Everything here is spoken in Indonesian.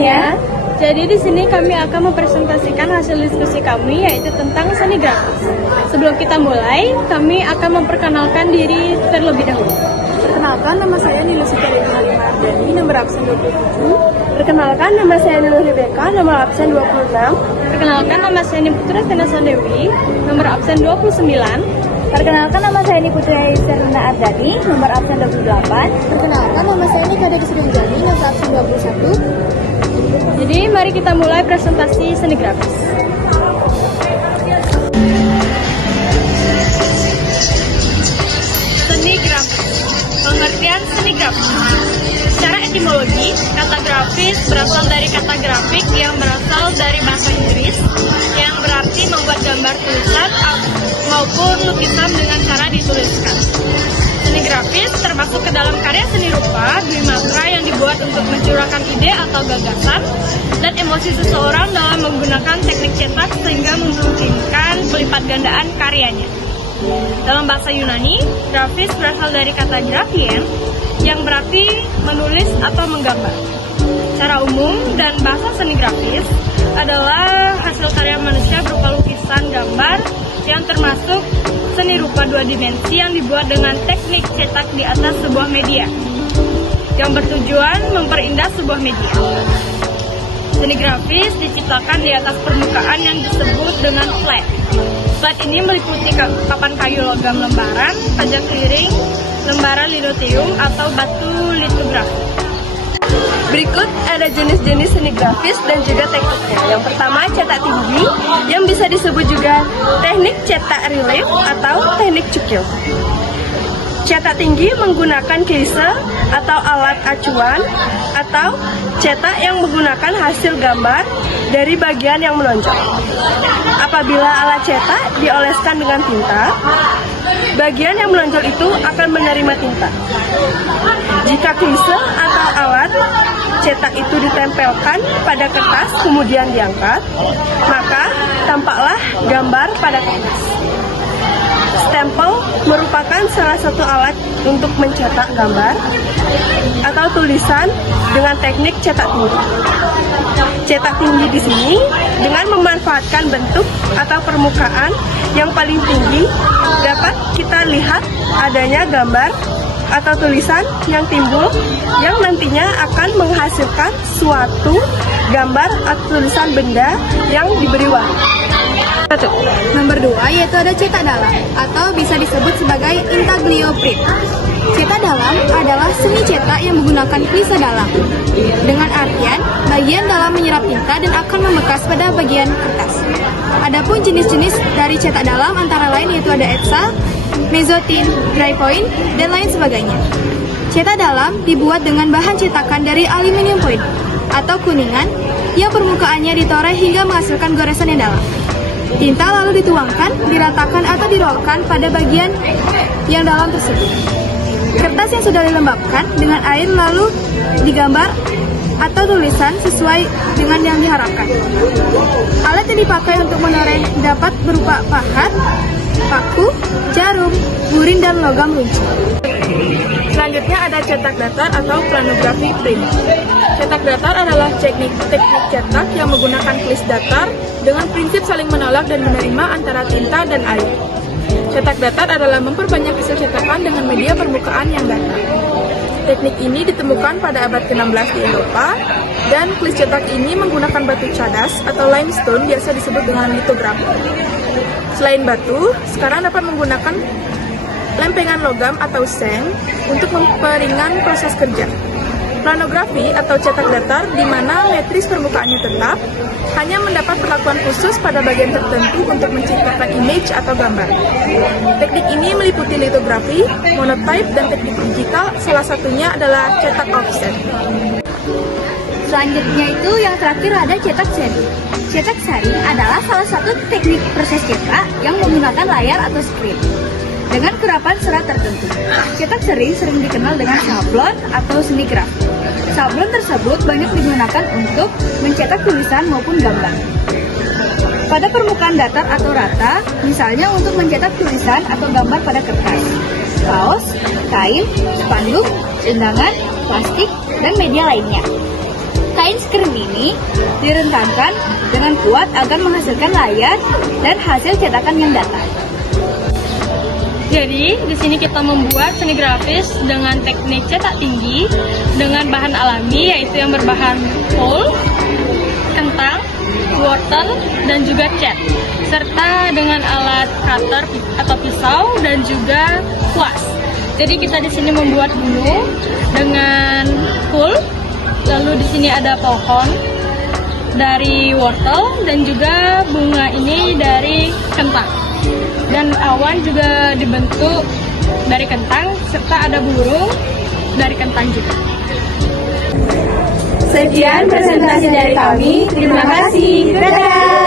semuanya. Jadi di sini kami akan mempresentasikan hasil diskusi kami, yaitu tentang seni grafis. Sebelum kita mulai, kami akan memperkenalkan diri terlebih dahulu. Perkenalkan, nama saya Nilusi Karina Ardani, nomor absen 27. Perkenalkan, nama saya Niluh Rebeka, nomor absen 26. Perkenalkan, nama saya Niputra Tenasan Dewi, nomor absen 29. Perkenalkan, nama saya Putri Serena Ardani, nomor absen 28. Perkenalkan, nama saya Kade Sriwijani, nomor absen 21. Jadi mari kita mulai presentasi seni grafis. Seni grafis. Pengertian seni grafis. Secara etimologi, kata grafis berasal dari kata grafik yang berasal dari bahasa Inggris yang berarti membuat gambar tulisan maupun lukisan dengan cara dituliskan. Seni grafis termasuk ke dalam karya seni rupa dwimatra yang dibuat untuk mencurahkan ide atau gagasan dan emosi seseorang dalam menggunakan teknik cetak sehingga memungkinkan pelipat gandaan karyanya. Dalam bahasa Yunani, grafis berasal dari kata grafien yang berarti menulis atau menggambar. Secara umum dan bahasa seni grafis adalah hasil karya manusia berupa lukisan, gambar yang termasuk seni rupa dua dimensi yang dibuat dengan teknik cetak di atas sebuah media yang bertujuan memperindah sebuah media. Seni grafis diciptakan di atas permukaan yang disebut dengan flat. Flat ini meliputi papan kayu logam lembaran, pajak keliling, lembaran linoleum atau batu litografi. Berikut ada jenis-jenis seni grafis dan juga tekniknya. Yang pertama, cetak tinggi, yang bisa disebut juga teknik cetak relief atau teknik cukil. Cetak tinggi menggunakan klise atau alat acuan atau cetak yang menggunakan hasil gambar dari bagian yang menonjol. Apabila alat cetak dioleskan dengan tinta, bagian yang menonjol itu akan menerima tinta. Jika klise atau alat cetak itu ditempelkan pada kertas kemudian diangkat, maka tampaklah gambar pada kertas. Stempel merupakan salah satu alat untuk mencetak gambar atau tulisan dengan teknik cetak tinggi. Cetak tinggi di sini dengan memanfaatkan bentuk atau permukaan yang paling tinggi dapat kita lihat adanya gambar atau tulisan yang timbul yang nantinya akan menghasilkan suatu gambar atau tulisan benda yang diberi warna. Nomor 2 yaitu ada cetak dalam atau bisa disebut sebagai intaglio print. Cetak dalam adalah seni cetak yang menggunakan klise dalam dengan artian bagian dalam menyerap tinta dan akan membekas pada bagian kertas. Adapun jenis-jenis dari cetak dalam antara lain yaitu ada etsa, mezzotint, dry point, dan lain sebagainya. Cetak dalam dibuat dengan bahan cetakan dari aluminium foil atau kuningan yang permukaannya ditoreh hingga menghasilkan goresan yang dalam. Tinta lalu dituangkan, diratakan atau dirolkan pada bagian yang dalam tersebut. Kertas yang sudah dilembabkan dengan air lalu digambar atau tulisan sesuai dengan yang diharapkan. Alat yang dipakai untuk menoreh dapat berupa pahat, paku, jarum, gurin, dan logam runcing. Selanjutnya ada cetak datar atau planografi print. Cetak datar adalah teknik cetak yang menggunakan klis datar dengan prinsip saling menolak dan menerima antara tinta dan air. Cetak datar adalah memperbanyak hasil cetakan dengan media permukaan yang datar. Teknik ini ditemukan pada abad ke-16 di Eropa, dan klis cetak ini menggunakan batu cadas atau limestone biasa disebut dengan litografi. Selain batu, sekarang dapat menggunakan lempengan logam atau seng untuk memperingan proses kerja. Planografi atau cetak datar di mana metris permukaannya tetap, hanya mendapat perlakuan khusus pada bagian tertentu untuk menciptakan image atau gambar. Teknik ini meliputi litografi, monotype, dan teknik digital, salah satunya adalah cetak offset. Selanjutnya itu yang terakhir ada cetak seri. Cetak seri adalah salah satu teknik proses cetak yang menggunakan layar atau screen dengan kerapan serat tertentu. Cetak seri sering dikenal dengan sablon atau seni grafis. Sablon tersebut banyak digunakan untuk mencetak tulisan maupun gambar. Pada permukaan datar atau rata, misalnya untuk mencetak tulisan atau gambar pada kertas, kaos, kain, spanduk, undangan, plastik, dan media lainnya. Kain skrim ini direntangkan dengan kuat agar menghasilkan layar dan hasil cetakan yang datar. Jadi, di sini kita membuat seni grafis dengan teknik cetak tinggi dengan bahan alami, yaitu yang berbahan wool, kentang, wortel, dan juga cat, serta dengan alat cutter atau pisau dan juga kuas. Jadi kita di sini membuat gunung dengan wool, lalu di sini ada pohon dari wortel dan juga bunga ini dari kentang. Dan awan juga dibentuk dari kentang, serta ada burung dari kentang juga. Sekian presentasi dari kami. Terima kasih. Dadah!